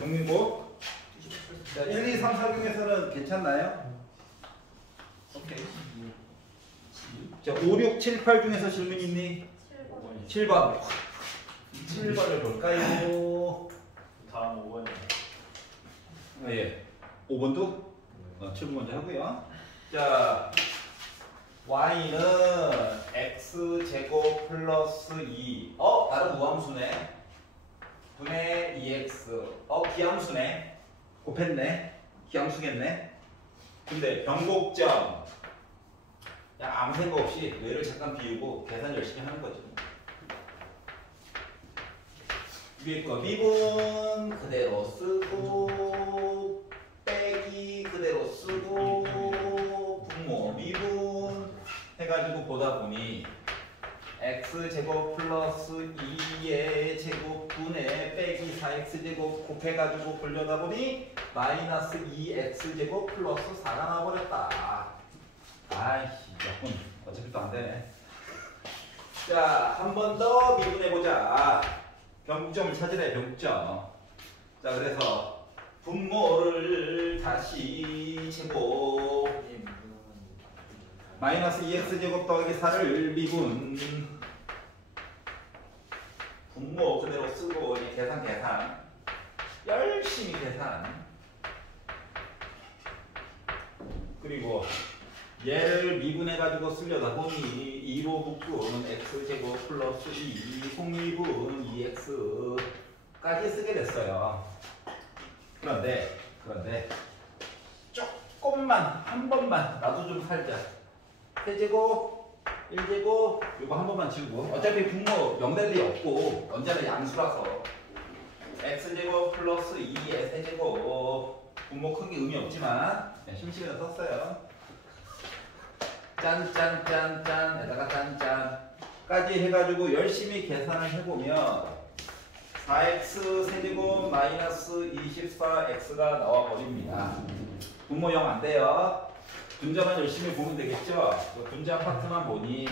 정민고. 자, 1, 2, 3, 4 중에서는 괜찮나요? 오케이. 자, 5, 6, 7, 8 중에서 질문 있니? 7번. 7번을 볼까요? 다음 5번이요. 예. 5번도? 7번 먼저 하고요. 자, y는 x제곱 플러스 2. 다른 무함수네. 분의 2x. 기함수네. 곱했네. 기함수겠네. 근데 변곡점. 그냥 아무 생각 없이 뇌를 잠깐 비우고 계산 열심히 하는 거지. 위에 거 미분 그대로 쓰고 빼기 그대로 쓰고 분모 미분 해가지고 보다 보니 x제곱 플러스 2의 제곱분의 빼기 4x제곱 곱해가지고 보려다 보니 마이너스 2x제곱 플러스 4가 나와버렸다. 아이씨 몇분 어차피 또 안되네. 자, 한 번 더 미분해보자. 변곡점을 찾으래. 변곡점. 자, 그래서 분모를 다시 제곱 마이너스 2x제곱 더하기 4를 미분 분모 그대로 쓰고 이제 계산 열심히 계산. 그리고 얘를 미분해가지고 쓰려다 보니 2로 묶은 x제곱 플러스 2 속미분 2x까지 쓰게 됐어요. 그런데 조금만 한 번만 나도 좀 살자. 세제곱 1제곱 이거 한 번만 지우고 어차피 분모 명될 리 없고 언제나 양수라서 x제곱 플러스 2의 세제곱 분모 크기 의미 없지만 심심해서 썼어요. 짠짠짠짠에다가 짠짠까지 해가지고 열심히 계산을 해보면 4x 세제곱 마이너스 24x가 나와버립니다. 분모 0 안돼요. 분자만 열심히 보면 되겠죠. 분자 파트만 보니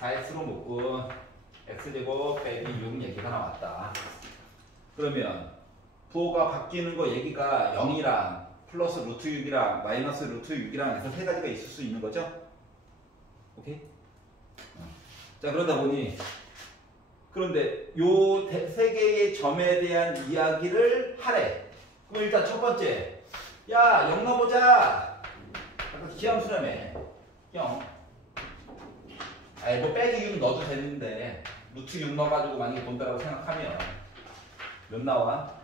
4x로 묶은 x제곱 빼기 6 얘기가 나왔다. 그러면 부호가 바뀌는 거 얘기가 0이랑 플러스 루트 6이랑 마이너스 루트 6이랑 해서 세 가지가 있을 수 있는 거죠. 오케이? 자, 그러다 보니 그런데 요 세 개의 점에 대한 이야기를 하래. 그럼 일단 첫 번째, 야, 0 넣어보자. 아까 기함수라며. 0. 아이 뭐 빼기 6 넣어도 되는데 루트 6 넣어가지고 만약에 본다라고 생각하면 몇 나와?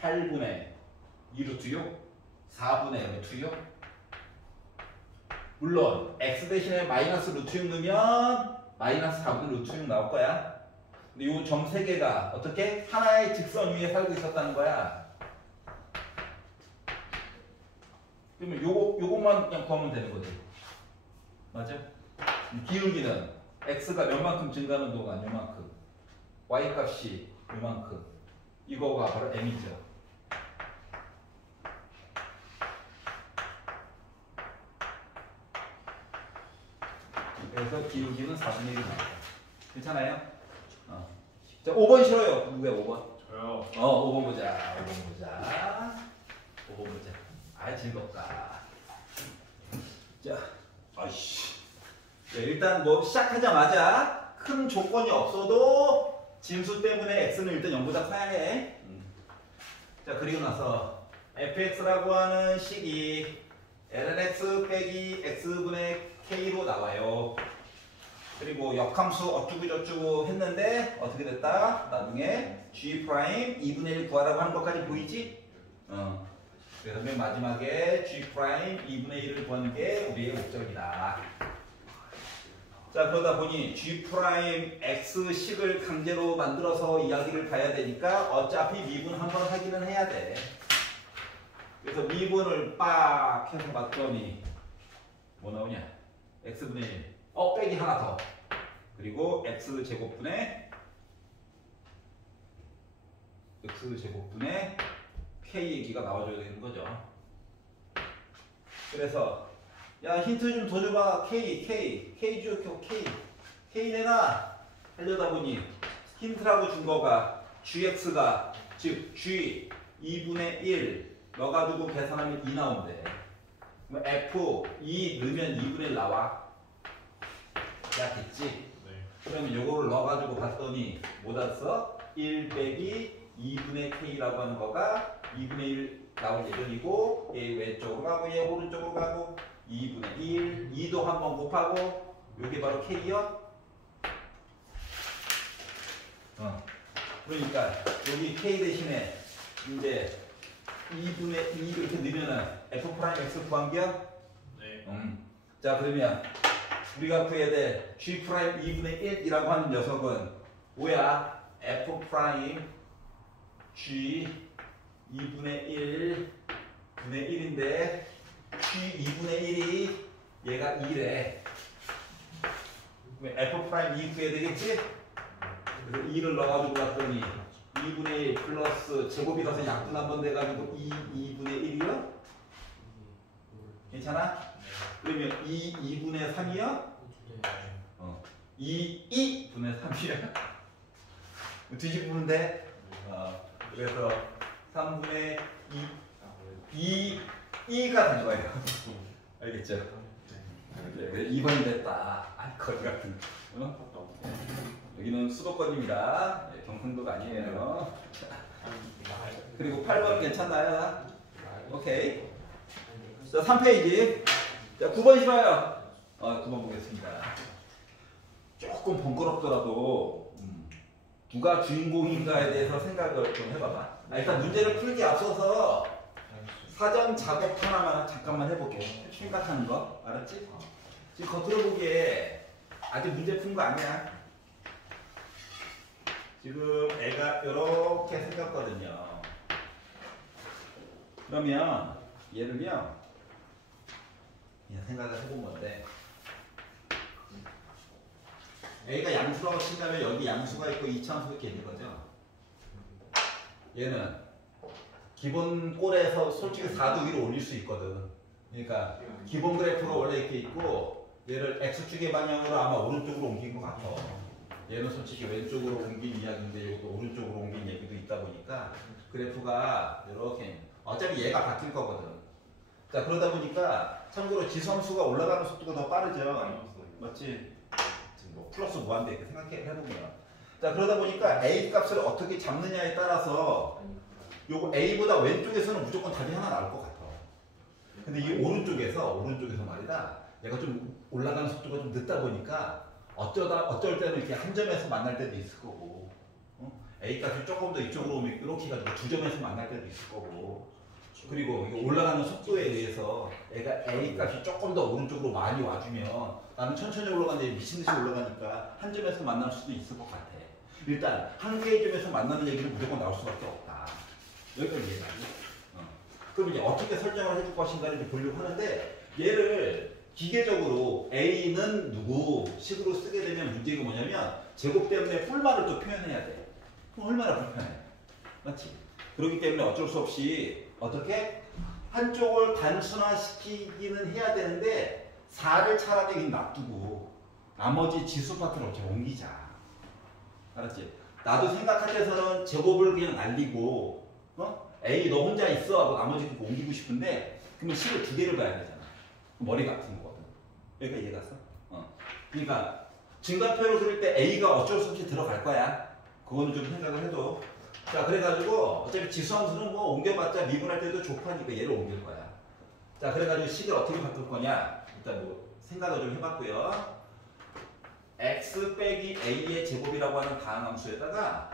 8분의 2루트 6? 4분의 루트 6? 물론 x 대신에 마이너스 루트 6 넣으면 마이너스 4분의 루트 6 나올 거야. 근데 이 점 세 개가 어떻게? 하나의 직선 위에 살고 있었다는 거야. 그러면 요것만 그냥 구하면 되는 거지. 맞아? 기울기는 x가 몇만큼 증가하는 동안 요만큼, y 값이 요만큼, 이거가 바로 m이죠. 그래서 기울기는 4분의 1이 나와요. 괜찮아요? 자, 5번 싫어요. 누구야 5번? 저요. 5번 보자. 5번 보자. 아, 즐겁다. 자, 아이씨. 자, 일단 뭐 시작하자마자 큰 조건이 없어도 진수 때문에 x는 일단 0보다 커야 해. 자, 그리고 나서 fx라고 하는 식이 lnx 빼기 x분의 k로 나와요. 그리고 역함수 어쩌고저쩌고 했는데 어떻게 됐다? 나중에 g' 2분의 1 구하라고 하는 것까지 보이지? 그래서 맨 마지막에 g' 2분의 1을 구하는 게 우리의 목적이다. 자, 그러다 보니 g' x식을 강제로 만들어서 이야기를 봐야 되니까 어차피 미분 한번 하기는 해야 돼. 그래서 미분을 빡 해서 봤더니 뭐 나오냐? x분의 1 빼기 하나 더 그리고 x제곱분의 k 얘기가 나와줘야 되는 거죠. 그래서 야, 힌트 좀 더 줘봐. k 줘. k 내놔 하려다 보니 힌트라고 준 거가 gx가 즉 g 2분의 1 넣어가지고 계산하면 2 나온대. 그럼 f 2 넣으면 2분의 1 나와. 야 됐지? 네. 그러면 요거를 넣어가지고 봤더니 뭐 났어? 1 빼기 2분의 k라고 하는 거가 2분의 1 나올 예정이고 얘 왼쪽으로 가고 얘 오른쪽으로 가고 2분의 1 2도 한번 곱하고 요게 바로 k요. 그러니까 여기 k 대신에 이제 2분의 2 이렇게 넣으면은 f'(x) 구한겨? 네. 자 그러면 우리가 구해야 될 g' 2분의 1이라고 하는 녀석은 뭐야? f' g 2분의 1 분의 1인데 g 2분의 1이 얘가 2래. 그럼 f' 2 구해야 되겠지? 그래서 2를 넣어가지고 봤더니 2분의 1 플러스 제곱이라서 약분 한번 돼가지고 2분의 1이요? 괜찮아? 그러면 2분의 3이요? 2분의 3이야. 뒤집으면 돼. 그래서 3분의 2가 가져와요. 알겠죠? 네, 2번이 됐다. 아, 거지 같은. 여기는 수도권입니다. 네, 경상도가 아니에요. 그리고 8번 괜찮나요? 오케이. 자, 3페이지. 자, 9번 싫어요. 9번 보겠습니다. 조금 번거롭더라도 누가 주인공인가에 대해서 생각을 좀 해봐봐. 일단 문제를 풀기 앞서서 사전 작업 하나만 잠깐만 해볼게. 생각하는 거. 알았지? 지금 겉으로 보기에 아직 문제 푼 거 아니야. 지금 애가 이렇게 생겼거든요. 그러면 얘를요 그냥 생각을 해본 건데 A가 양수라고 친다면 여기 양수가 있고 이차함수가 이렇게 있는 거죠. 얘는 기본 꼴에서 솔직히 4도 위로 올릴 수 있거든. 그러니까 기본 그래프가 원래 이렇게 있고 얘를 X축의 방향으로 아마 오른쪽으로 옮긴 것 같아. 얘는 솔직히 왼쪽으로 옮긴 이야기인데 이것도 오른쪽으로 옮긴 얘기도 있다 보니까 그래프가 이렇게 어차피 얘가 바뀔 거거든. 자 그러다 보니까 참고로 지수함수가 올라가는 속도가 더 빠르죠. 맞지? 뭐 플러스 무한대 이렇게 생각해보면 자 그러다 보니까 A 값을 어떻게 잡느냐에 따라서 요거 A보다 왼쪽에서는 무조건 답이 하나 나올 것 같아. 근데 이 오른쪽에서 말이다 얘가 좀 올라가는 속도가 좀 늦다 보니까 어쩔 때는 이렇게 한 점에서 만날 때도 있을 거고 A 값이 조금 더 이쪽으로 오면 이렇게 해가지고 두 점에서 만날 때도 있을 거고 그리고 올라가는 속도에 의해서 얘가 A 값이 조금 더 오른쪽으로 많이 와주면 나는 천천히 올라가는데 미친듯이 올라가니까 한 점에서 만날 수도 있을 것 같아. 일단 한 개의 점에서 만나는 얘기는 무조건 나올 수밖에 없다. 여기까지 이해가지? 그럼 이제 어떻게 설정을 해줄 것인가를 이제 보려고 하는데 얘를 기계적으로 A는 누구 식으로 쓰게 되면 문제가 뭐냐면 제곱 때문에 뿔말을 또 표현해야 돼. 그럼 얼마나 불편해. 맞지? 그렇기 때문에 어쩔 수 없이 어떻게? 한쪽을 단순화시키기는 해야 되는데 4를 차라리 놔두고 나머지 지수 파트를 어떻게 옮기자. 알았지? 나도 생각할 때서는 제곱을 그냥 날리고 A 너 혼자 있어 하고 나머지 그거 옮기고 싶은데 그러면 식을 두 개를 봐야 되잖아. 머리가 아픈 거거든. 여기가 이해 갔어? 그러니까 증가표로 그릴 때 A가 어쩔 수 없이 들어갈 거야. 그거는 좀 생각을 해도. 자 그래가지고 어차피 지수함수는 뭐 옮겨봤자 미분할 때도 좁하니까 얘를 옮길 거야. 자 그래가지고 식을 어떻게 바꿀 거냐 일단 뭐 생각을 좀 해봤고요. x 빼기 a의 제곱이라고 하는 다항함수에다가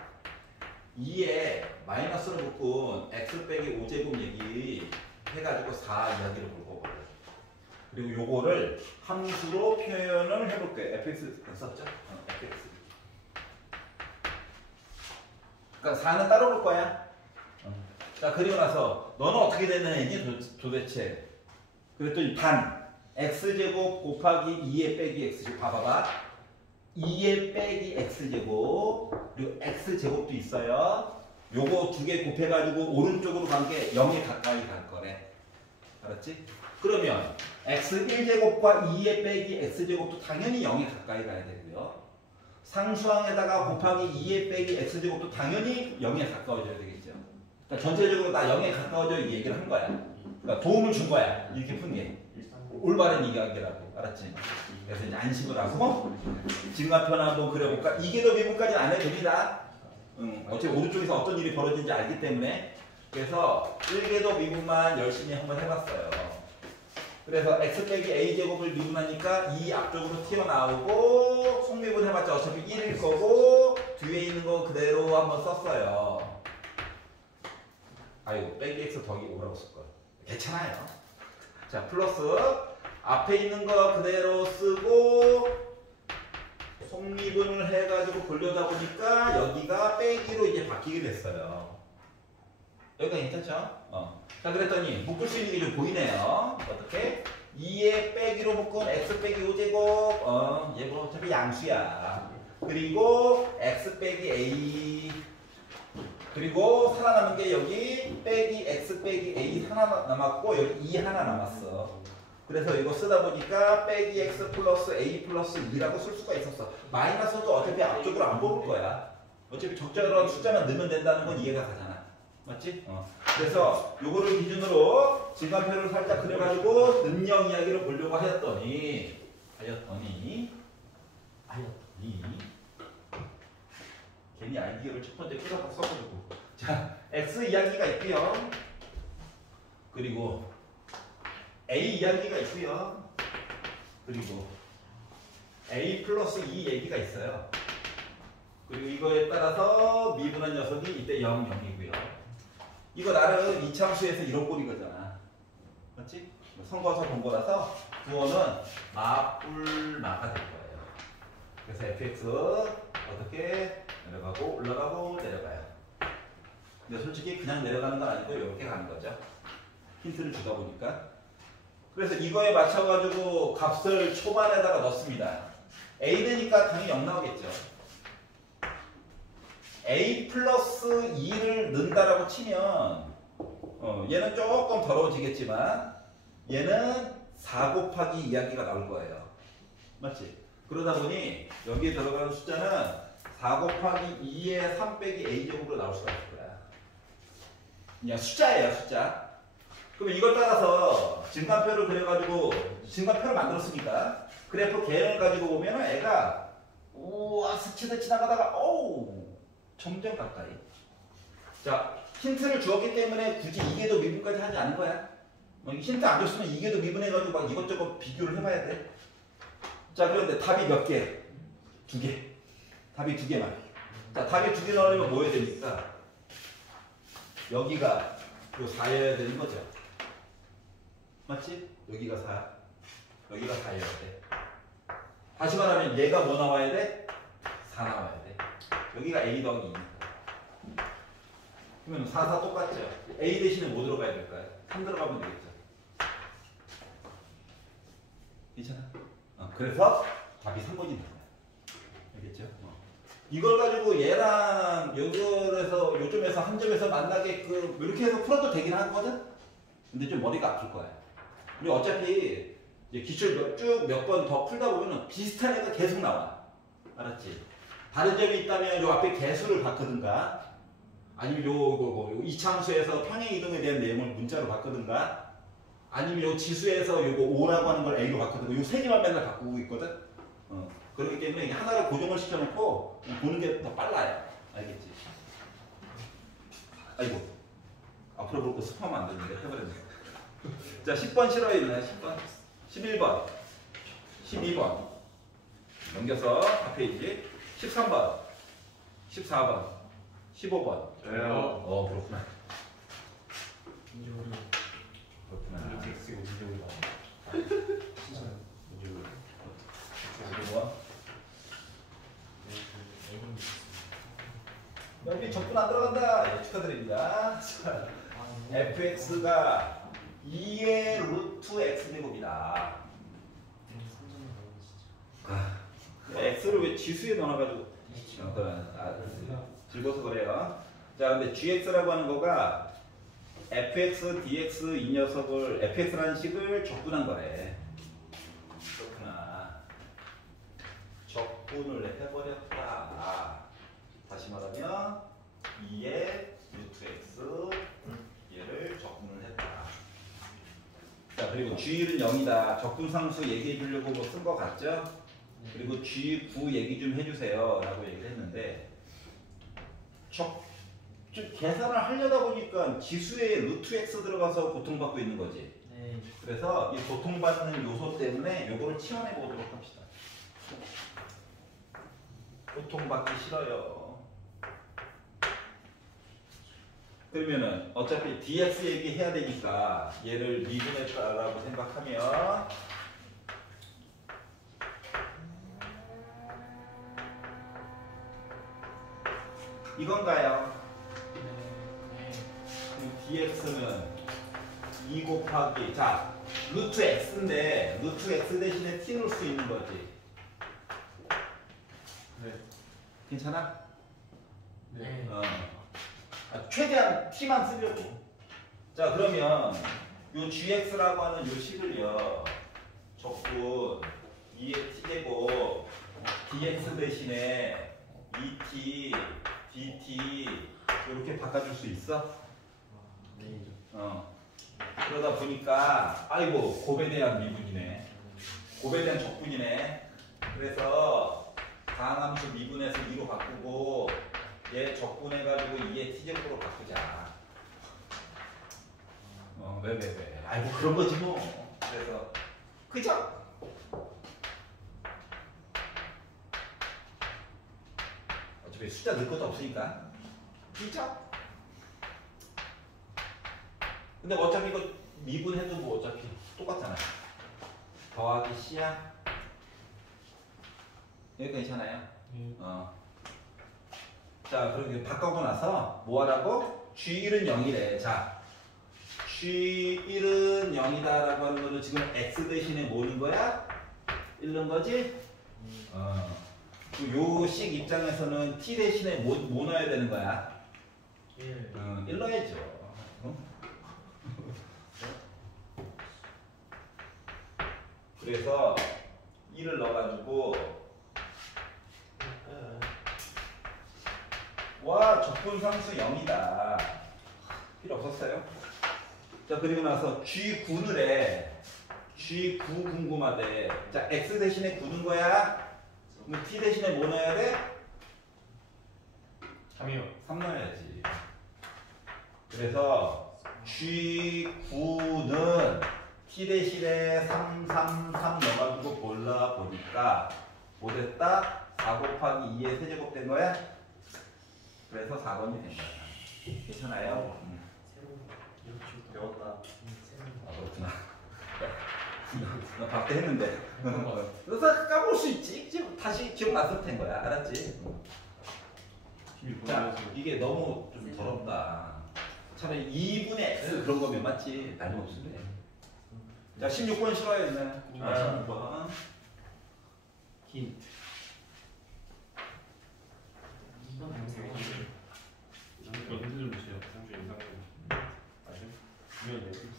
2에 마이너스로 묶은 x 빼기 5제곱 얘기 해가지고 4 이야기를 볼 거거든. 그리고 요거를 함수로 표현을 해볼 거예요. fx 썼죠? fx. 그러니까 4는 따로 볼 거야. 자 그리고 나서 너는 어떻게 되는 애니 도대체? 그랬더니 반 x제곱 곱하기 2의 빼기 x제곱 봐봐봐. 2의 빼기 x제곱 그리고 x제곱도 있어요. 요거 두 개 곱해가지고 오른쪽으로 간 게 0에 가까이 갈 거래. 알았지? 그러면 x1제곱과 2의 빼기 x제곱도 당연히 0에 가까이 가야 되고요. 상수항에다가 곱하기 2의 빼기 x제곱도 당연히 0에 가까워져야 되겠죠. 그러니까 전체적으로 나 0에 가까워져 이 얘기를 한 거야. 그러니까 도움을 준 거야. 이렇게 푼 게. 올바른 이야기라고. 알았지? 그래서 이제 안심을 하고 증가편 한번 그려볼까? 이게 더 미분까지는 안 해도 됩니다. 어차피 오른쪽에서 어떤 일이 벌어진지 알기 때문에. 그래서 1궤도 미분만 열심히 한번 해봤어요. 그래서 x 빼기 a제곱을 미분하니까 2 앞쪽으로 튀어나오고 속미분 해봤자 어차피 1일 거고 뒤에 있는 거 그대로 한번 썼어요. 아이고 빼기 x 더하기 5라고 쓸걸. 괜찮아요. 자 플러스 앞에 있는 거 그대로 쓰고 속미분을 해가지고 보려다 보니까 여기가 빼기로 이제 바뀌게 됐어요. 여기가 괜찮죠? 자 그랬더니 묶을 수 있는 게 좀 보이네요. 어떻게? 2의 빼기로 묶은 x 빼기 5제곱 얘 뭐 어차피 양수야. 그리고 x 빼기 a 그리고 살아남은 게 여기 빼기 x 빼기 a 하나 남았고 여기 2 하나 남았어. 그래서 이거 쓰다 보니까 빼기 x 플러스 a 플러스 2라고 쓸 수가 있었어. 마이너스도 어차피 앞쪽으로 안 뽑을 거야. 어차피 적절한 숫자만 넣으면 된다는 건 이해가 가잖아. 맞지? 그래서 요거를 기준으로 증간표를 살짝 그려가지고 능력 이야기를 보려고 하였더니 괜히 아이디어를 첫 번째 끌어서 써가지고 자 x 이야기가 있고요. 그리고 a 이야기가 있고요. 그리고 a 플러스 2 얘기가 있어요. 그리고 이거에 따라서 미분한 녀석이 이때 0, 0이고요. 이거 나름 이차함수에서 이런 꼴인 거잖아. 맞지? 선거서 본 거라서 구원은 마뿔마가 될 거예요. 그래서 fx 어떻게 내려가고 올라가고 내려가요. 근데 솔직히 그냥 내려가는 건 아니고 이렇게 가는 거죠. 힌트를 주다 보니까. 그래서 이거에 맞춰가지고 값을 초반에다가 넣습니다. a 되니까 당연히 0 나오겠죠. a 플러스 2를 넣는다라고 치면 얘는 조금 더러워지겠지만 얘는 4 곱하기 이야기가 나올 거예요. 맞지? 그러다 보니 여기에 들어가는 숫자는 4 곱하기 2의 3 빼기 a제곱으로 나올 수가 있을 거야. 그냥 숫자예요, 숫자. 그럼 이걸 따라서 증간표를 그려가지고 증간표를 만들었으니까 그래프 개형을 가지고 보면 애가 우와 스치듯 지나가다가 어우 점점 가까이. 자 힌트를 주었기 때문에 굳이 이게도 미분까지 하지 않은 거야. 힌트 안 줬으면 이게도 미분해가지고 막 이것저것 비교를 해봐야 돼. 자 그런데 답이 몇 개? 2개. 답이 2개만. 자 답이 2개 나오려면 뭐 해야 됩니까? 여기가 요 4여야 되는 거죠. 맞지? 여기가 4. 여기가 4여야 돼. 다시 말하면 얘가 뭐 나와야 돼? 4 나와야 돼. 여기가 a 더하기 2니까. 그러면 4, 4 똑같죠? a 대신에 뭐 들어가야 될까요? 3 들어가면 되겠죠. 괜찮아? 그래서 답이 3번이 나와요. 알겠죠? 이걸 가지고 얘랑 여기에서 요점에서 한 점에서 만나게끔 이렇게 해서 풀어도 되긴 하거든? 근데 좀 머리가 아플 거야. 우리 어차피 이제 기출 쭉 몇 번 더 풀다 보면 비슷한 애가 계속 나와. 알았지? 다른 점이 있다면 요 앞에 개수를 바꾸든가 아니면 요 이차함수에서 평행 이동에 대한 내용을 문자로 바꾸든가 아니면 요 지수에서 요거 5라고 하는 걸 a로 바꾸든가 요 세 개만 맨날 바꾸고 있거든. 그렇기 때문에 하나를 고정을 시켜놓고 보는 게 더 빨라요. 알겠지? 아이고 앞으로 볼 거 스포하면 안 되는데 해버렸네. 자 10번 실어있네. 10번 11번 12번 넘겨서 앞에 있지. 13번 14번 15번 저요. 그렇구나. 그렇구나. 이렇게 쓰고 문제를 봐. 진짜 문제를. 여기 적분 안 들어간다. 예, 축하드립니다. fx가 2의 루트 x제곱이다. x를 왜 지수에 넣어가지고 즐거워서 그래요. 자 근데 gx라고 하는 거가 fx, dx 이 녀석을 fx라는 식을 적분한 거래. 그렇구나. 적분을 해버렸다. 다시 말하면 2의 루트 x 얘를 적분을 했다. 자, 그리고 G는 0이다. 적분상수 얘기해 주려고 뭐 쓴 거 같죠? 그리고 G9 얘기 좀 해주세요 라고 얘기를 했는데 좀 계산을 하려다 보니까 지수에 루트 x 들어가서 고통받고 있는 거지. 네. 그래서 이 고통받는 요소 때문에 요거를 치환해 보도록 합시다. 고통받기 싫어요. 그러면은 어차피 dx 얘기해야 되니까 얘를 미분했다라고 생각하면 이건가요? dx는 2 곱하기 자 루트 x인데 루트 x 대신에 t 넣을 수 있는 거지. 네. 괜찮아? 네. 최대한 t만 쓰려고. 자 그러면 요 gx라고 하는 요 식을요 적분 2의 t제곱 dx 대신에 2t dt 이렇게 바꿔줄 수 있어? 네. 그러다 보니까 아이고 곱에 대한 미분이네. 곱에 대한 적분이네. 그래서 다항함수 미분해서 2로 바꾸고 얘 적분해가지고 2의 t제곱으로 바꾸자. 왜? 아이고 그런 거지 뭐. 그래서 그죠? 어차피 숫자 넣을 것도 없으니까 그죠? 근데 어차피 이거 미분해도 뭐 어차피 똑같잖아. 더하기 c야. 여기 괜찮아요? 자, 그럼 바꾸고 나서 뭐 하라고? G1은 0이래. 자, G1은 0이다라고 하는 거는 지금 X 대신에 뭐는 거야? 1는 거지? 요 식 입장에서는 T 대신에 뭐 넣어야 되는 거야? 1. 1 넣어야죠. 그래서 1을 넣어가지고 와 적분상수 0이다. 필요 없었어요. 자 그리고 나서 G9를 해. G9 궁금하대. 자 X 대신에 9는 거야. 그럼 T 대신에 뭐 넣어야 돼? 3이요. 3 넣어야지. 그래서 G9는 T 대신에 3 넣어가지고 골라보니까 뭐 됐다? 4 곱하기 2의 세제곱 된 거야? 그래서 4번이 된 거야. 괜찮아요? 이렇게 배웠다. 그렇구나. 나 밖에 했는데. 그래서 까볼 수 있지. 지금 다시 기억났을 텐 거야. 알았지? 자, 이게 너무 좀 더럽다. 차라리 2분의 x 그런 거면 맞지. 나중없으면 자, 16번 싫어요, 있나요? 16번. 힌트. 이거 힌트 좀 주세요. 상주 인상 좀.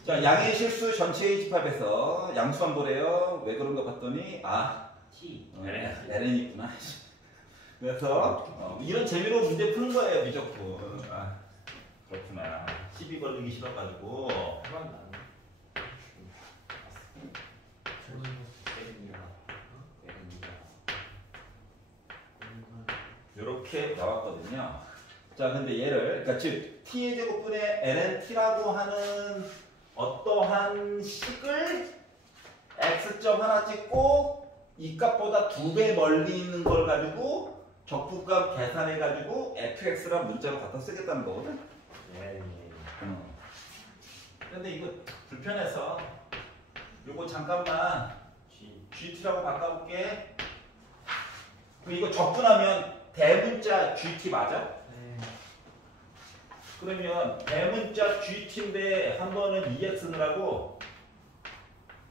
자, 양의 실수 전체의 집합에서 양수만 보래요. 왜 그런가 봤더니 T. LN이 있구나. 그래서 이런 재미로 문제 푸는 거예요, 미적분. 그렇구나. 시비 걸리기 싫어가지고. 이렇게 나왔거든요. 자, 근데 얘를, 그러니까 즉 t의 제곱분의 lnt라고 하는 어떠한 식을 x점 하나 찍고 이 값보다 2배 멀리 있는 걸 가지고 적분값 계산해가지고 fx란 문자로 갖다 쓰겠다는 거거든. 근데 이거 불편해서 요거 잠깐만 GT라고 바꿔볼게. 그럼 이거 적분하면 대문자 GT 맞아? 네. 그러면 대문자 GT인데 한 번은 2x 넣으라고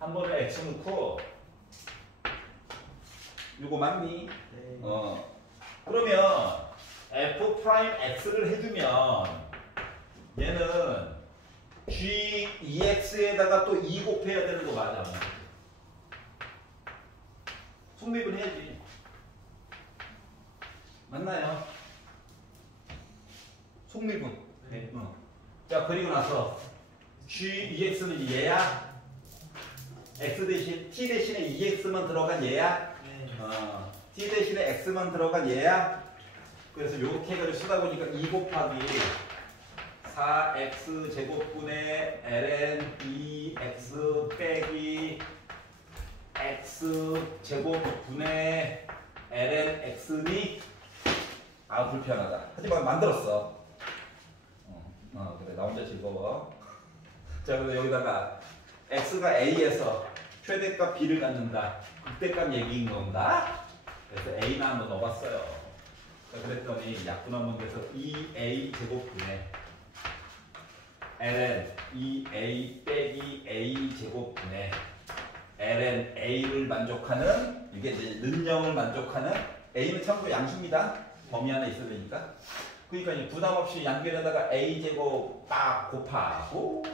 한 번은 x 넣고 요거 맞니? 네. 그러면 f 프라임 x를 해주면 얘는 g2x에다가 또 2 곱해야 되는 거 맞아? 손미분 해야지. 맞나요? 속미분. 네. 자, 그리고 나서 GEX는 얘야. X 대신 T 대신에 EX만 들어간 얘야. 네. T 대신에 X만 들어간 얘야. 그래서 요렇게 해가지고 쓰다 보니까 2 곱하기 4x 제곱분의 ln 2x 빼기 x 제곱분의 ln x니 아 불편하다. 하지만 만들었어. 그래 나 혼자 즐거워. 자 그래서 여기다가 x가 a에서 최대값 b를 갖는다. 극대값 얘기인 건가? 그래서 a나 한번 넣어봤어요. 자, 그랬더니 약분한 문제에서 2a 제곱분의 ln 2a 빼기 a 제곱분의 ln a를 만족하는 이게 이제 는영을 만족하는 a는 참고로 양수입니다. 범위 안에 있어야 되니까. 그러니까 이제 부담 없이 양변에다가 a 제곱 딱 곱하고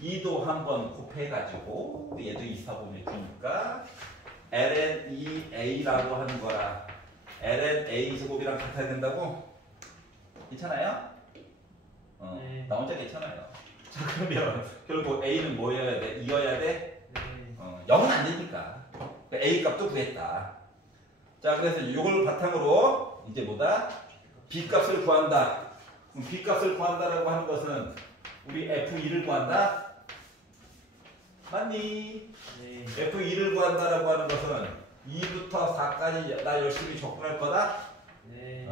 2도 한번 곱해가지고 얘도 2, 4분의 주니까 ln 2a라고 하는 거라 ln a 제곱이랑 같아야 된다고? 괜찮아요? 네. 나 혼자 괜찮아요. 자 그러면 결국 a는 뭐여야 돼? 2여야 돼? 네. 0은 안 되니까 a 값도 구했다. 자 그래서 이걸 바탕으로 이제 뭐다? b 값을 구한다. 그럼 b 값을 구한다라고 하는 것은 우리 f2를 구한다? 맞니? 네. f2를 구한다라고 하는 것은 2부터 4까지 나 열심히 접근할 거다? 네.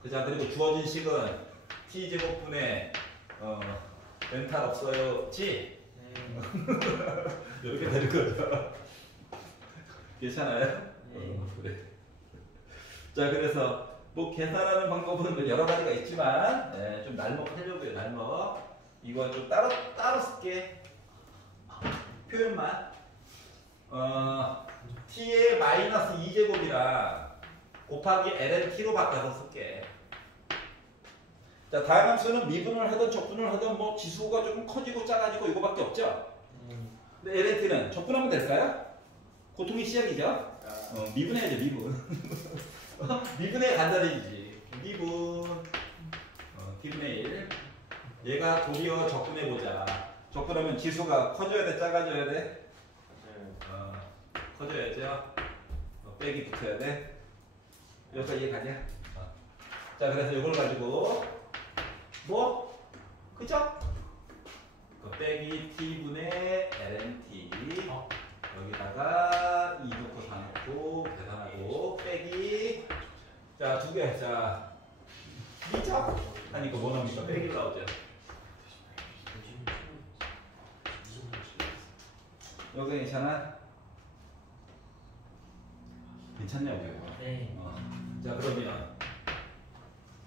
그자 그리고 주어진 식은 t제곱분의 렌탈 없어요지? 네. 이렇게 되는 거죠. 괜찮아요? 네. 그래. 자 그래서 뭐 계산하는 방법은 여러 가지가 있지만 좀 날먹하려고요. 날먹 이거 좀 따로 쓸게. 표현만 t의 마이너스 2제곱이랑 곱하기 ln t로 바꿔서 쓸게. 자 다양한 수는 미분을 하든 적분을 하든 뭐 지수가 조금 커지고 작아지고 이거밖에 없죠. 근데 ln t는 적분하면 될까요? 고통의 시작이죠. 미분해야죠 미분. 미분해 간단해지지. 미분 t분의 1 얘가 도리어 적분해보자. 적분하면 지수가 커져야 돼 작아져야 돼? 커져야죠. 빼기 붙여야 돼. 여기서 이해 가냐? 자 그래서 이걸 가지고 뭐? 그죠? 빼기 t분의 ln t 여기다가 2 넣고 4 넣고 계산하고 빼기 자 두 개 자 2죠? 하니까 뭐 나옵니까? 빼기로 나오죠. 여기 괜찮아? 괜찮냐고. 네. 자 그러면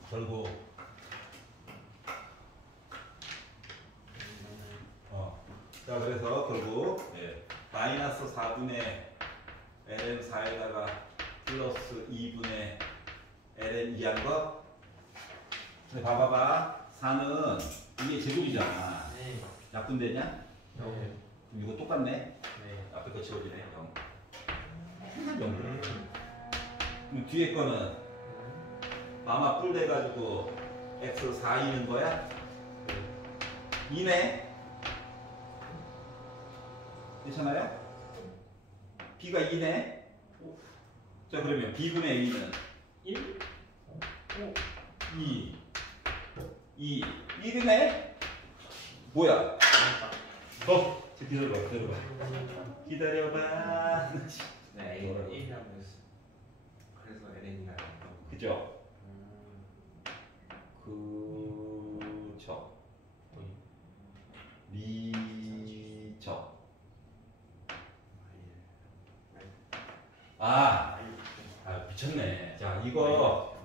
결국 자 그래서 결국 마이너스 4분의 ln 4에다가 플러스 2분의 ln 2한 거. 봐봐봐. 4는 이게 제곱이잖아. 네. 약분되냐? 네. 그럼 이거 똑같네. 네. 앞에 거 지워지네. 0. 0. 그럼 뒤에 거는 마마 뿔 돼가지고 x 4이는 거야? 2네. 괜찮아요? b가 2네. 자 그러면 b분의 a는 1? 2 1이네? 뭐야? 기다려봐. 네. 뭐라고? 1이라고 했어. 그래서 LN이가 그죠? 그쵸. 미쳐. 미쳤네. 자, 이거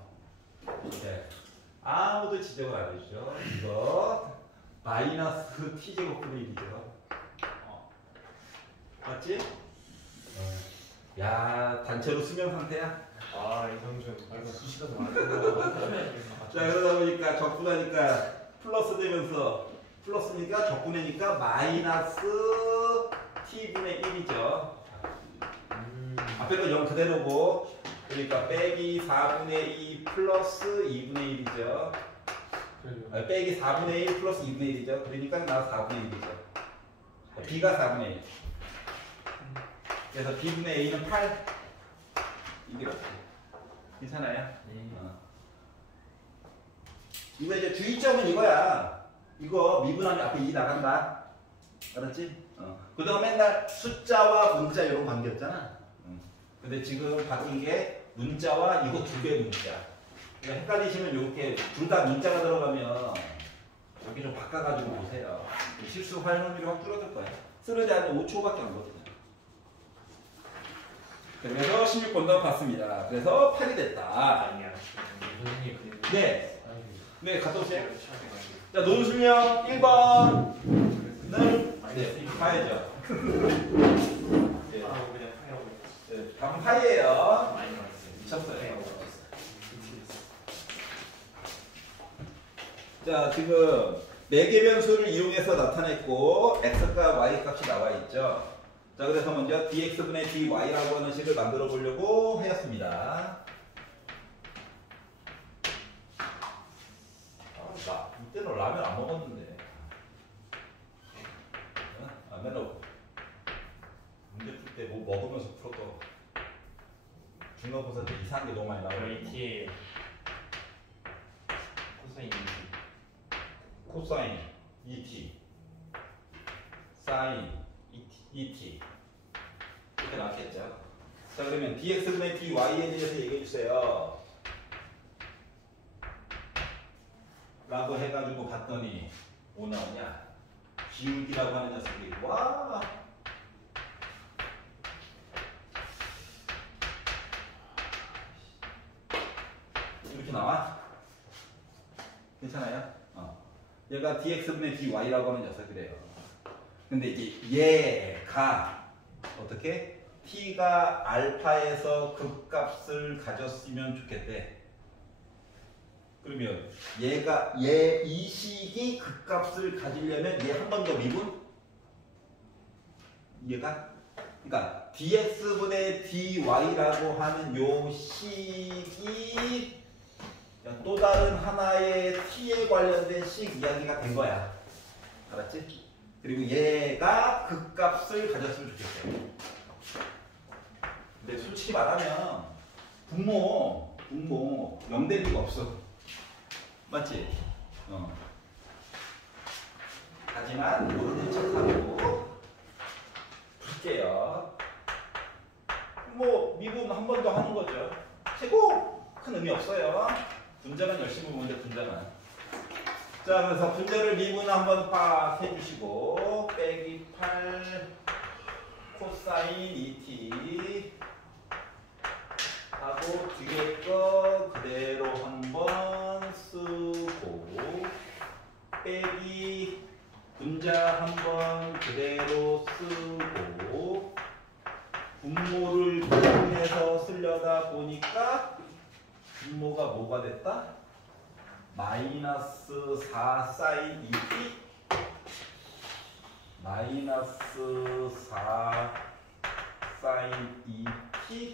아무도 지적을 안 해주죠. 이거 마이너스 t제곱분의 1이죠. 맞지? 야, 단체로 수면 상태야? 이성준. 이거 수시가 더 많아. 자, 그러다 보니까 적분하니까 플러스 되면서 플러스니까 적분하니까 마이너스 t분의 1이죠. 앞에 거 0 그대로고 그러니까 빼기 4분의 2 플러스 2분의 1이죠. 그래요. 빼기 4분의 1 플러스 2분의 1이죠. 그러니까 나와서 4분의 1이죠. b가 4분의 1. 그래서 b분의 a는 8. 이렇게. 괜찮아요? 네. 이거 이제 주의점은 이거야. 이거 미분하면 앞에 2 나간다. 알았지? 그 다음에 맨날 숫자와 문자 이런 관계였잖아. 근데 지금 바뀐 게 문자와 이거 2배 문자. 그러니까 헷갈리시면 이렇게 둘 다 문자가 들어가면 이렇게 좀 바꿔가지고 보세요. 실수 활용률이 확 줄어들 거야. 쓰러지 않으면 5초밖에 안 거든요. 그래서 16번도 봤습니다. 그래서 8이 됐다. 아니야. 선생님 그림. 네. 아니. 네, 갔다 오세요. 자, 논술명 1번은 네, 파이죠. 네, 아 그냥 파이하고 있어. 네, 답은 파이예요. 많이 나왔어요. 미쳤어요. 있어. 자, 지금 4개 변수를 이용해서 나타냈고 x값, y값이 나와 있죠. 자, 그래서 먼저 dx분의 dy라고 하는 식을 만들어 보려고 하였습니다. 나 이때는 라면 안 먹었는데. 라면은 문제 풀 때 뭐 먹으면서 풀어도 중간고사 때 이상한 게 너무 많이 나와요. AT에 코사인 코사인 ET, 사인 ET 이렇게 나왔겠죠. 자, 그러면 dx분의 dy에 대해서 얘기해 주세요. 라고 해가지고 봤더니 뭐 나오냐? 기울기라고 하는 녀석이 와. 이렇게 나와? 괜찮아요? 얘가 dx분의 dy라고 하는 녀석이래요. 근데 이제 얘가 어떻게? t가 알파에서 극값을 가졌으면 좋겠대. 그러면 이 식이 극값을 가지려면 얘 한 번 더 미분? 얘가? 그러니까 dx분의 dy라고 하는 요 식이 또 다른 하나의 t에 관련된 식 이야기가 된 거야. 알았지? 그리고 얘가 극값을 가졌으면 좋겠어요. 근데 솔직히 말하면 분모 0 될 리가 없어. 맞지? 하지만 모르는 척하고 볼게요. 뭐 미분 한 번 더 하는 거죠. 최고 큰 의미 없어요. 분자만 열심히 보면 돼. 분자만. 자, 그래서 분자를 미분 한번 빡 해주시고 빼기 8 코사인 2t 하고 뒤에 거 그대로 한번 쓰고 빼기 분자 한번 그대로 쓰고 분모를 이용해서 쓰려다 보니까 분모가 뭐가 됐다? 마이너스 4 사인 2t 마이너스 4 사인 2t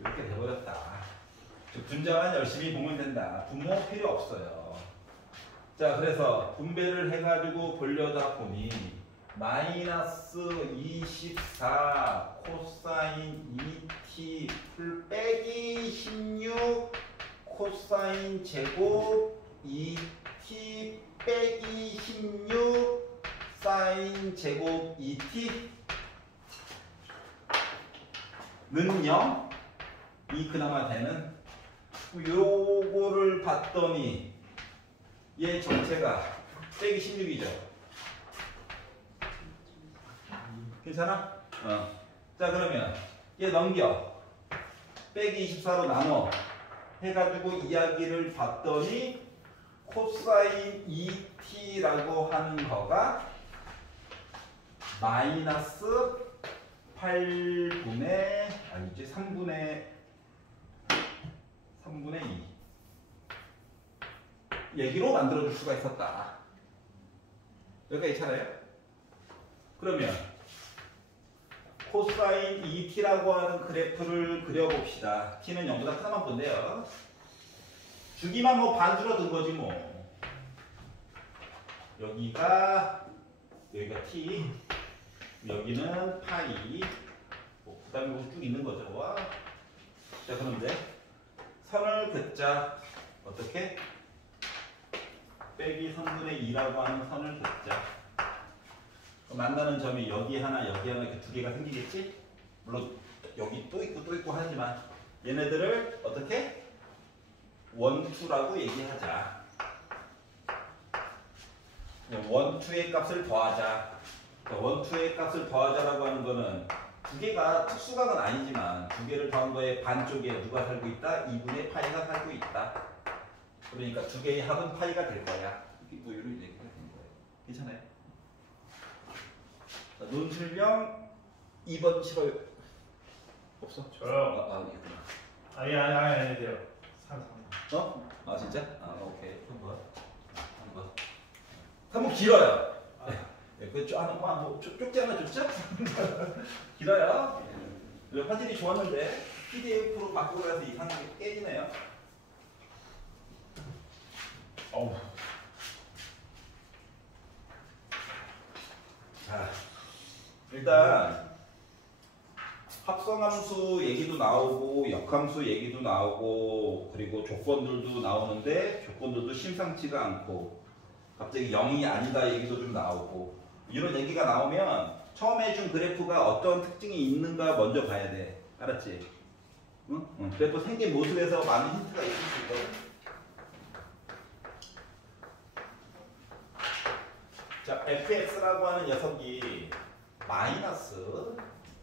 이렇게 돼버렸다. 분자만 열심히 보면 된다. 분모 필요 없어요. 자, 그래서 분배를 해가지고 보려다 보니 마이너스 24 코사인 2t 풀 빼기 16 코사인 제곱 2t 빼기 16 사인 제곱 2t 는 0? 이 그나마 되는 요거를 봤더니 얘 전체가 빼기 16이죠. 괜찮아? 자, 그러면 얘 넘겨 빼기 24로 나눠 해가지고 이야기를 봤더니 코사인 2t라고 하는 거가 마이너스 8분의 아니지 3분의 2 얘기로 만들어줄 수가 있었다. 여기까지 잘해요? 그러면 코사인 2t라고 하는 그래프를 그려봅시다. t는 0보다 크다만 본데요. 주기만 뭐 반 줄어든 거지 뭐. 여기가 t, 여기는 파이. 뭐 그다음에 뭐 쭉 있는 거죠. 와. 자 그런데 선을 긋자. 어떻게? 빼기 3분의 2라고 하는 선을 긋자. 만나는 점이 여기 하나 이렇게 두 개가 생기겠지? 물론 여기 또 있고 하지만 얘네들을 어떻게? 원투라고 얘기하자. 원투의 값을 더하자. 원투의 값을 더하자라고 하는 거는 두 개가 특수각은 아니지만 두 개를 더한 거에 반쪽에 누가 살고 있다? 2분의 파이가 살고 있다. 그러니까 두 개의 합은 파이가 될 거야. 이렇게 뭐 이런 얘기가 되는 거예요. 괜찮아요? 자, 논술명 2번 싫어요. 없어? 저요. 있구나. 아니 돼요. 3. 어? 아 진짜? 아 오케이. 한 번. 3번 길어요. 뭐 쪽지 하나 줬죠? 길어요. 화질이 좋았는데 PDF로 바꾸고 나서 이상하게 깨지네요. 어우. 자, 일단 합성함수 얘기도 나오고 역함수 얘기도 나오고 그리고 조건들도 나오는데 조건들도 심상치가 않고 갑자기 0이 아니다 얘기도 좀 나오고 이런 얘기가 나오면 처음에 준 그래프가 어떤 특징이 있는가 먼저 봐야 돼. 알았지? 응? 그래프 생긴 모습에서 많은 힌트가 있을 수 있거든. 자, fx라고 하는 녀석이 마이너스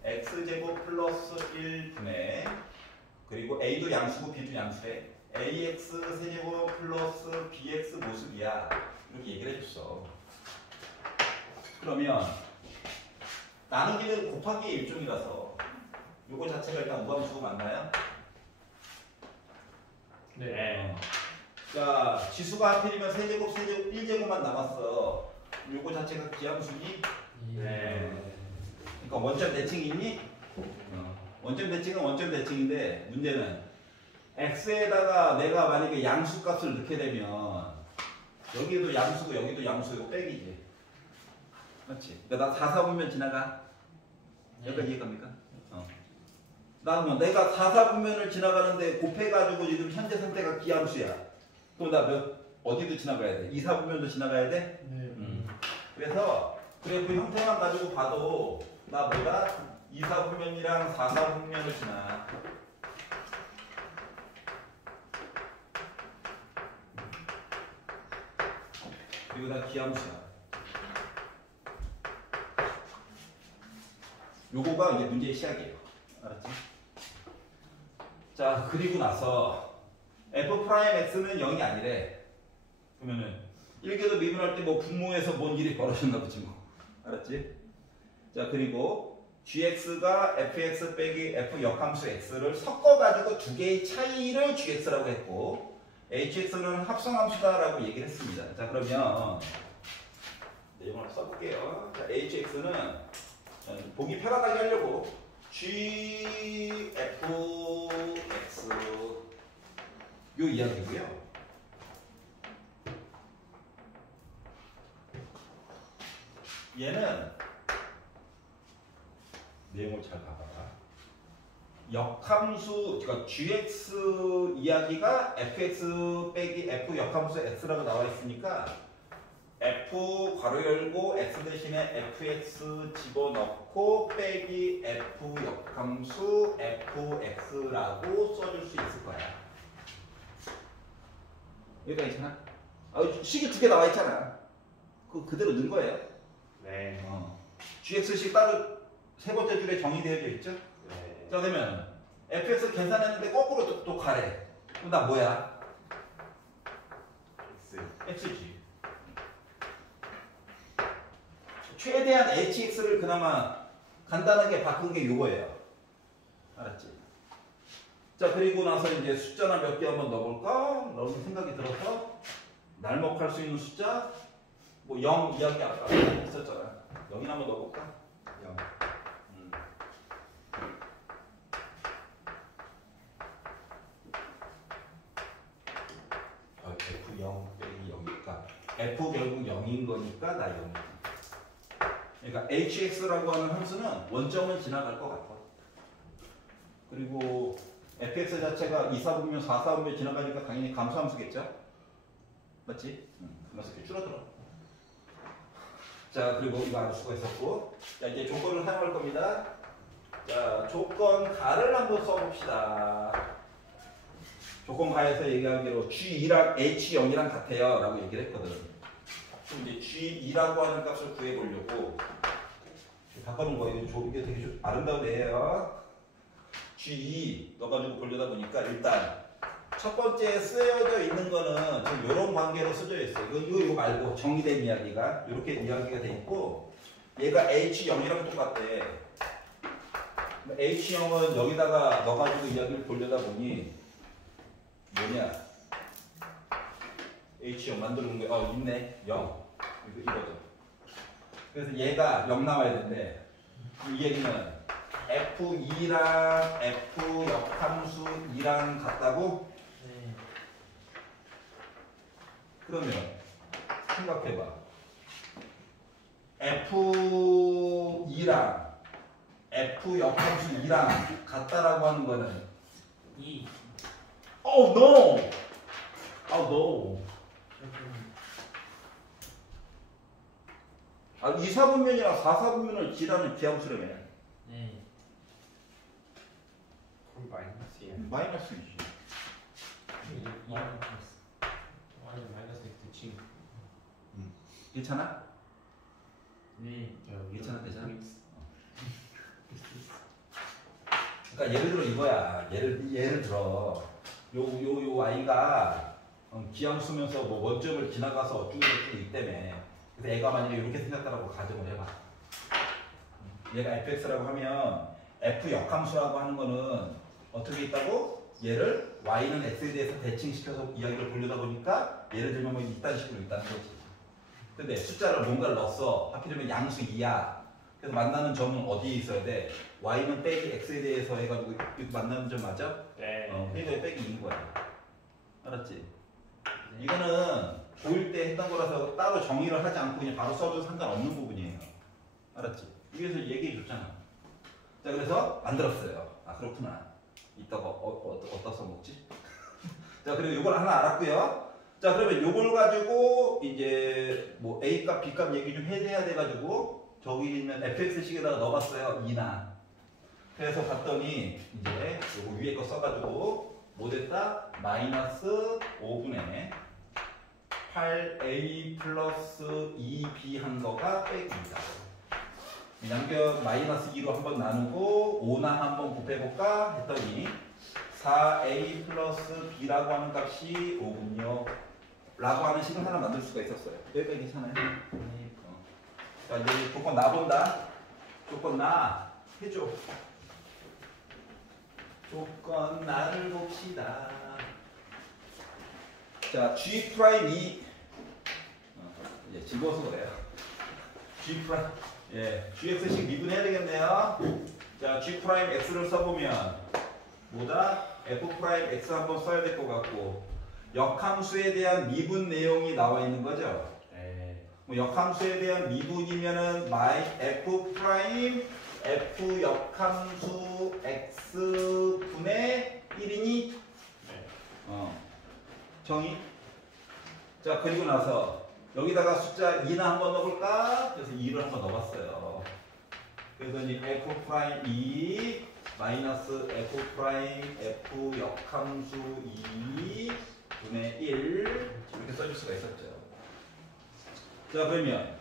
x제곱 플러스 1분의 그리고 a도 양수고 b도 양수래. ax 세제곱 플러스 bx 모습이야. 이렇게 얘기를 해줬어. 그러면 나누기는 곱하기의 일종이라서 요거 자체가 일단 무함수고 맞나요? 네. 자, 지수가 하필이면 세제곱, 1제곱만 남았어. 요거 자체가 기함수니? 네. 그러니까 원점 대칭이 있니? 원점 대칭은 원점 대칭인데 문제는 x에다가 내가 만약에 양수값을 넣게 되면 여기도 양수고 여기도 양수고 빼기지. 맞지? 그러니까 나 4, 4분면 지나가? 여기까지 이해갑니까? 나는 내가 4, 4분면을 지나가는데 곱해가지고 지금 현재 상태가 기함수야. 그럼 나 어디도 지나가야 돼? 2, 4분면도 지나가야 돼? 네. 그래서 그래프 형태만 가지고 봐도 나 뭐다? 2, 4분면이랑 4, 4분면을 지나. 그리고 나 기함수야. 요거가 이제 문제의 시작이에요. 알았지? 자, 그리고 나서 f'x는 0이 아니래. 그러면은 1계도 미분할 때 뭐 분모에서 뭔 일이 벌어졌나 보지 뭐. 알았지? 자, 그리고 gx가 fx 빼기 f 역함수 x를 섞어가지고 두 개의 차이를 gx라고 했고 hx는 합성함수다라고 얘기를 했습니다. 자, 그러면 내용을 써볼게요. 자, hx는 보기 편하게 하려고 gfx 요 이야기고요. 얘는 내용을 잘 봐봐라. 역함수, 그러니까 gx 이야기가 fx 빼기 f 역함수 x라고 나와 있으니까 f 괄호 열고 x 대신에 fx 집어넣고 빼기 f 역함수 fx라고 써줄 수 있을 거야. 여기가 있잖아. 식이 두 개 나와 있잖아. 그대로 넣은 거예요. 네. gx식 따로 세 번째 줄에 정의되어져 있죠? 네. 자, 그러면 fx 계산했는데 거꾸로 또 가래. 그럼 나 뭐야? xg. 최대한 hx를 그나마 간단하게 바꾼 게 요거예요. 알았지? 자, 그리고 나서 이제 숫자나 몇 개 한번 넣어볼까? 라는 생각이 들어서 날먹할 수 있는 숫자 뭐 0 이야기 아까 있었잖아. 0이나 한번 넣어볼까? 0. f 결국 0인 거니까 나 0. 그러니까 hx라고 하는 함수는 원점을 지나갈 것 같아. 그리고 fx 자체가 2, 4분면 4, 4분면 지나가니까 당연히 감소함수겠죠? 맞지? 그래서 이렇게 줄어들어. 자, 그리고 이거 알 수가 있었고. 자, 이제 조건을 사용할 겁니다. 자, 조건 가를 한번 써봅시다. 조건 가에서 얘기하기로 G2랑 H0이랑 같아요 라고 얘기를 했거든. 그럼 이제 G2라고 하는 값을 구해보려고 바꿔놓은 거예요. 이게 되게 아름다운 애예요. G2 넣어가지고 보려다 보니까 일단 첫 번째 쓰여져 있는 거는 지금 이런 관계로 쓰여져 있어요. 이거 말고 정의된 이야기가 이렇게 이야기가 돼 있고 얘가 H0이랑 똑같대. H0은 여기다가 넣어가지고 이야기를 보려다 보니 뭐냐? H0 만드는 게 있네. 0. 이거죠. 그래서 얘가 0 나와야 되는데 이 얘기는 F2랑 F 역함수 2랑 같다고? 네. 그러면 생각해봐. F2랑 F 역함수 2랑 같다라고 하는 거는 2. Oh no! Oh no! 2, 4분면이랑 4, 4분면을 지라는 기함수라며. 네. 그럼 마이너스야. 마이너스이지. 2 마이너스. 완전 마이너스 X 칭. 괜찮아? 네. 괜찮아, 괜찮아? 그러니까 예를 들어 이거야. 예를 들어 요 아이가 기함수면서 뭐 원점을 지나가서 어쩌고저쩌고 있기 때문에 그래서 애가 만약에 이렇게 생겼다라고 가정을 해봐. 얘가 fx라고 하면 f 역함수라고 하는 거는 어떻게 있다고? 얘를 y는 x에 대해서 대칭시켜서 이야기를 보려다 보니까 예를 들면 뭐 이딴 식으로 있다는 거지. 근데 숫자를 뭔가를 넣었어. 하필이면 양수 2야. 그래서 만나는 점은 어디에 있어야 돼? y는 빼기 x에 대해서 해가지고 만나는 점 맞아? 네. 그러니까 빼기 2인 거야. 알았지? 이거는 고1 때 했던 거라서 따로 정의를 하지 않고 그냥 바로 써도 상관없는 부분이에요. 알았지? 위에서 얘기해 줬잖아. 자, 그래서 만들었어요. 아, 그렇구나. 이따가 어디다 써먹지? 자, 그리고 이걸 하나 알았고요. 자, 그러면 이걸 가지고 이제 뭐 A값, B값 얘기 좀 해야 돼가지고 저기 있는 fx식에다가 넣어봤어요. 2나. 그래서 봤더니 이제 요거 위에 거 써가지고 뭐 됐다? 마이너스 5분의 8a 플러스 2b 한 거가 빼기입니다. 양변 마이너스 2로 한번 나누고 5나 한번 곱해볼까 했더니 4a 플러스 b라고 하는 값이 5군요 라고 하는 식을 하나 만들 수가 있었어요. 여기까지 괜찮아요? 네. 자, 이제 조건 나 본다. 조건 나 해줘. 조건 나를 봅시다. 자, G 프라임이 즐거워서 그래요. G 프라임, GX식 미분해야 되겠네요. 자, G 프라임 X를 써보면 뭐다? F 프라임 X 한번 써야 될 것 같고 역함수에 대한 미분 내용이 나와 있는 거죠. 네. 뭐 역함수에 대한 미분이면은 F 프라임 F 역함수 X 분의 1이니? 네. 정의? 자, 그리고 나서 여기다가 숫자 2나 한번 넣어볼까? 그래서 2를 한번 넣어봤어요. 그래서 이제 F 프라임 2 마이너스 F 프라임 F 역함수 2 분의 1 이렇게 써줄 수가 있었죠. 자, 그러면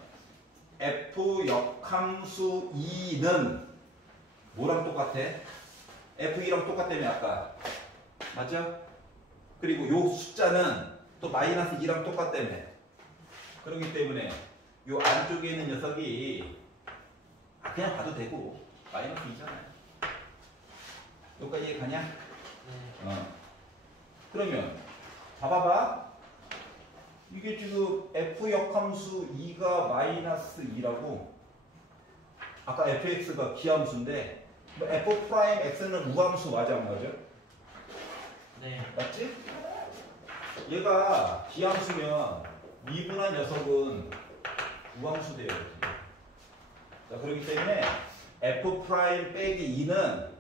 F 역함수 2는 뭐랑 똑같아? F2랑 똑같다며 아까. 맞죠? 그리고 요 숫자는 또 마이너스 2랑 똑같다며. 그렇기 때문에 요 안쪽에 있는 녀석이 그냥 봐도 되고 마이너스 2잖아요. 여기까지 이해 가냐? 네. 그러면 봐봐봐. 이게 지금 F 역함수 2가 마이너스 2라고 아까 fx가 기함수인데 F 프라임 x는 우함수 맞아 안 맞아? 네. 맞지? 얘가 기함수면 미분한 녀석은 우함수 되어야지. 자, 그렇기 때문에 f 프라임 빼기 2는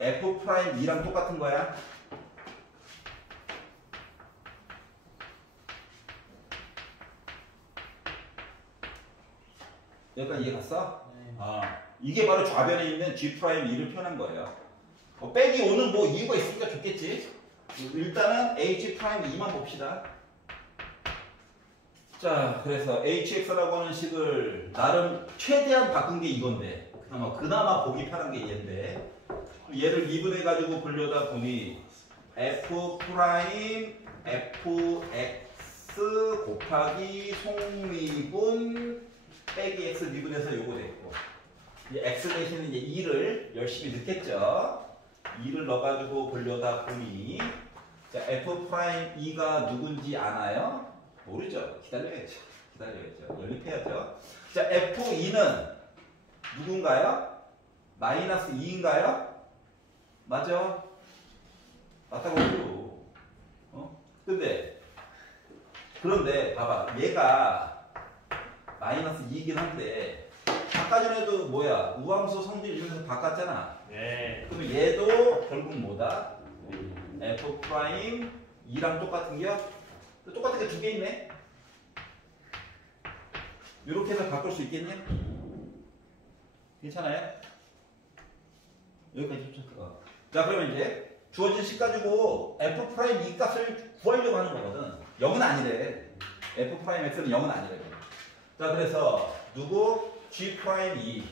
f 프라임 2랑 똑같은 거야. 여기까지 이해 갔어? 네. 아, 이게 바로 좌변에 있는 g 프라임 2를 표현한 거예요. 빼기 5는 뭐 이유가 있으니까 좋겠지. 일단은 h 프라임 2만 봅시다. 자, 그래서 hx라고 하는 식을 나름 최대한 바꾼 게 이건데, 그나마 보기 편한 게 얘인데, 얘를 미분해가지고 보려다 보니 f 프라임 fx 곱하기 송미분 빼기 x 미분해서 요거 됐고, 이 x 대신에 이제 2를 열심히 넣겠죠. 2를 넣어가지고 보려다 보니, 자, f 프라임 2가 누군지 아나요? 모르죠. 기다려야죠. 연립해야죠. 자, f2는 누군가요? 마이너스 2인가요? 맞아. 맞다고 해요. 그런데 봐봐. 얘가 마이너스 2이긴 한데 아까 전에도 뭐야? 우함수 성질 이면서 바꿨잖아. 네. 그럼 얘도 결국 뭐다? f 프라임 2랑 똑같은 게 똑같은 게 두 개 있네. 이렇게 해서 바꿀 수 있겠냐? 괜찮아요? 여기까지 좀. 자, 그러면 이제 주어진 식 가지고 f 프라임 2 값을 구하려고 하는 거거든. 0은 아니래. f 프라임 x는 0은 아니래. 자, 그래서 누구? g 프라임 2.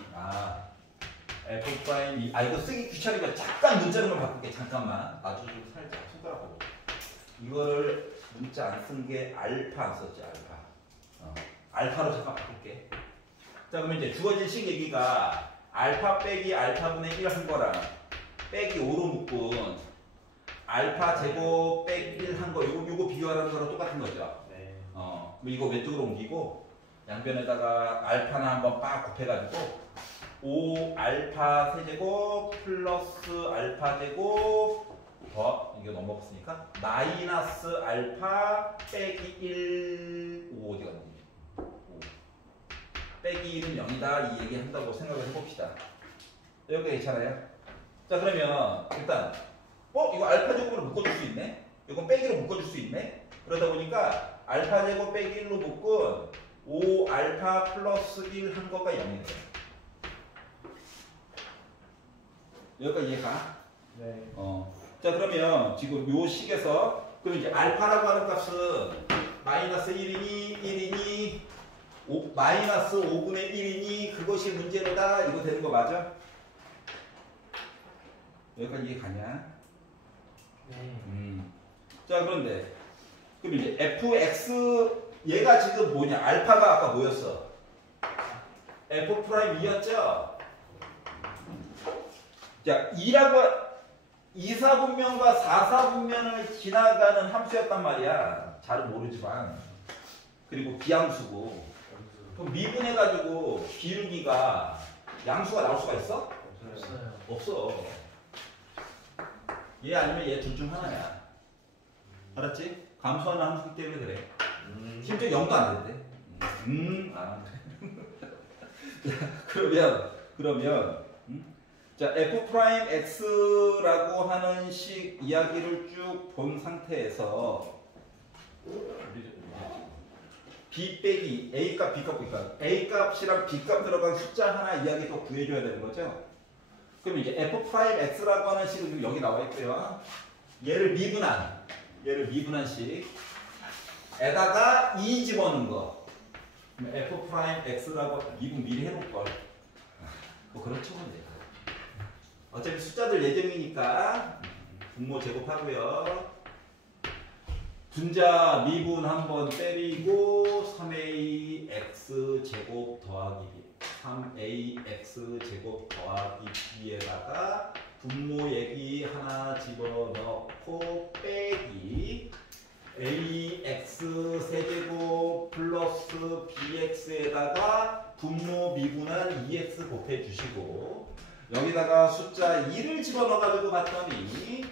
f 프라임 2. 이거 쓰기 귀찮으니까 잠깐 문자로만 바꿀게. 잠깐만. 아주 좀 살짝 손가락으로. 이거를 문자 안 쓴 게 알파 안 썼지, 알파. 알파로 잠깐 바꿀게. 자, 그러면 이제 주어진 식 얘기가 알파 빼기 알파분의 1 한 거랑 빼기 5로 묶은 알파 제곱 빼기 1 한 거, 요거 비교하는 거랑 똑같은 거죠. 네. 그럼 이거 왼쪽으로 옮기고 양변에다가 알파나 한번 빡 곱해가지고 5 알파 세제곱 플러스 알파 제곱 더 이거 넘어갔으니까 마이너스 알파 빼기 1 5 어디 갔니? 5 빼기 1은 0이다 이 얘기 한다고 생각을 해봅시다. 여기 괜찮아요? 자, 그러면 일단 이거 알파 제곱으로 묶어줄 수 있네? 이건 빼기로 묶어줄 수 있네? 그러다 보니까 알파 제곱 빼기 1로 묶은 5 알파 플러스 1 한 거가 0이 돼요. 여기까지 이해가? 네. 자, 그러면 지금 요 식에서 그럼 이제 알파라고 하는 값은 마이너스 1이니 마이너스 5분의 1이니 그것이 문제로다 이거 되는 거 맞아? 여기까지 이해 가냐? 네. 자, 그런데 그럼 이제 fx 얘가 지금 뭐냐? 알파가 아까 뭐였어? f 프라임 2였죠? 자, 2사분면과 4사분면을 지나가는 함수였단 말이야. 잘은 모르지만. 그리고 비함수고. 그럼 미분해가지고 기울기가 양수가 나올 수가 있어? 없어요. 없어. 얘 아니면 얘 둘 중 하나야. 알았지? 감소하는 함수기 때문에 그래. 심지어 0도 안 된대. 그러면 자, f 프라임 x라고 하는 식 이야기를 쭉 본 상태에서 b 빼기 a 값, b 값 보니까 a 값이랑 b 값 들어간 숫자 하나 이야기 더 구해줘야 되는 거죠. 그럼 이제 f 프라임 x라고 하는 식은 여기 나와 있고요. 얘를 미분한 식에다가 2 집어넣은 거. f 프라임 x라고 미분 미리 해놓을 걸. 뭐 그런 척은 돼. 어차피 숫자들 예정이니까 분모 제곱하고요. 분자 미분 한번 때리고 3ax 제곱 더하기 3ax 제곱 더하기 b에다가 분모 얘기 하나 집어넣고 빼기 ax 세제곱 플러스 bx에다가 분모 미분한 2x 곱해주시고 여기다가 숫자 2를 집어넣어가지고 봤더니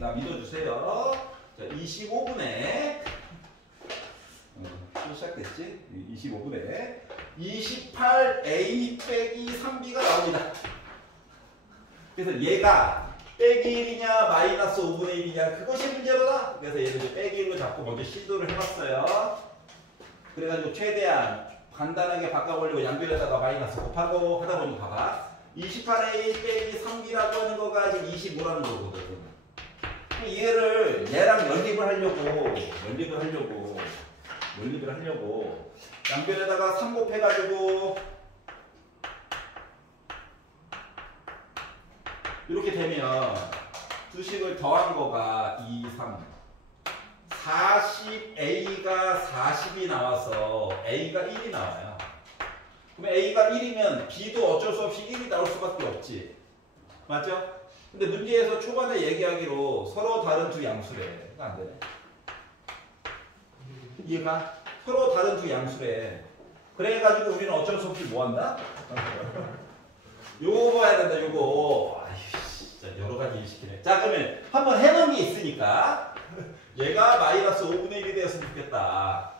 나 믿어주세요. 자, 25분의 시작됐지? 25분에 28a 빼기 3b가 나옵니다. 그래서 얘가 빼기 1이냐 마이너스 5분의 1이냐 그것이 문제로다. 그래서 얘를 이제 빼기 1로 잡고 먼저 시도를 해봤어요. 그래가지고 최대한 간단하게 바꿔보려고 양변에다가 마이너스 곱하고 하다 보니 봐봐. 28a 빼기 3b라고 하는 거가 지금 25라는 거거든. 얘를 얘랑 연립을 하려고 양변에다가 3 곱해가지고 이렇게 되면 두식을 더한 거가 2, 3 40a가 40이 나와서 a가 1이 나와요. 그럼 a가 1이면 b도 어쩔 수 없이 1이 나올 수밖에 없지. 맞죠? 근데 문제에서 초반에 얘기하기로 서로 다른 두 양수래. 안 되네. 이해가? 서로 다른 두 양수래. 그래가지고 우리는 어쩔 수 없이 뭐 한다? 요거 봐야 된다, 요거. 아휴, 진짜 여러 가지 일 시키네. 자, 그러면 한번 해놓은 게 있으니까 얘가 마이너스 5분의 1이 되었으면 좋겠다.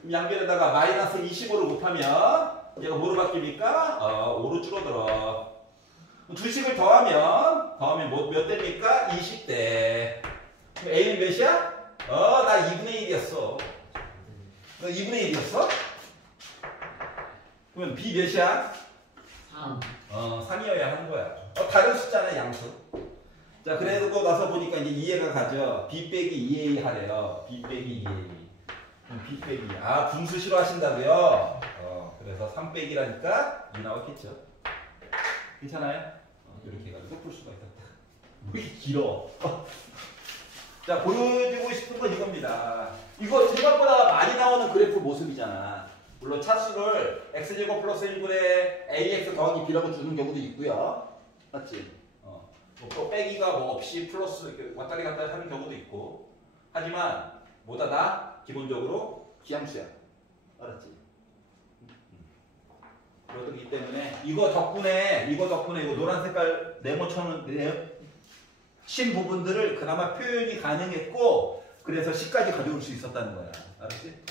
그럼 양변에다가 마이너스 25를 곱하면 얘가 뭐로 바뀝니까? 5로 줄어들어. 두식을 더하면 몇 대입니까? 20대. 그럼 A는 몇이야? 나 2분의 1이었어. 너 2분의 1이었어? 그러면 B 몇이야? 3. 3이어야 하는 거야. 다른 숫자는 양수. 자, 그래도 나서 보니까 이제 이해가 가죠. B 빼기 2A 하래요. B 빼기 2A. B 빼기. 분수 싫어하신다고요? 그래서 3 빼기라니까 2 나왔겠죠. 괜찮아요? 이렇게 해가지고 풀 수가 있었다. 왜 이렇게 길어? 자, 보여주고 싶은 건 이겁니다. 이거 생각보다 많이 나오는 그래프 모습이잖아. 물론 차수를 x제곱 플러스 1분의 ax 더하기 b라고 주는 경우도 있고요. 맞지? 또 빼기가 뭐 없이 플러스 이렇게 왔다리 갔다리 하는 경우도 있고. 하지만 뭐다 다 기본적으로 기함수야. 알았지? 그렇기 때문에 이거 덕분에 이거 노란 색깔 네모쳐놓은 신 부분들을 그나마 표현이 가능했고 그래서 10까지 가져올 수 있었다는 거야. 알았지?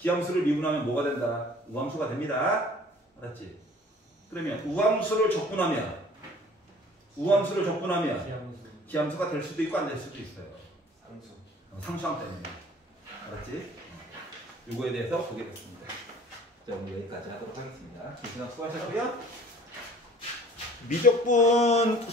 기함수를 미분하면 뭐가 된다? 우함수가 됩니다. 알았지? 그러면 우함수를 적분하면 기함수가 될 수도 있고 안 될 수도 있어요. 상수함 때문에. 알았지? 요거에 대해서 보겠습니다. 자, 오늘 여기까지 하도록 하겠습니다. 이 시간 수고하셨고요. 미적분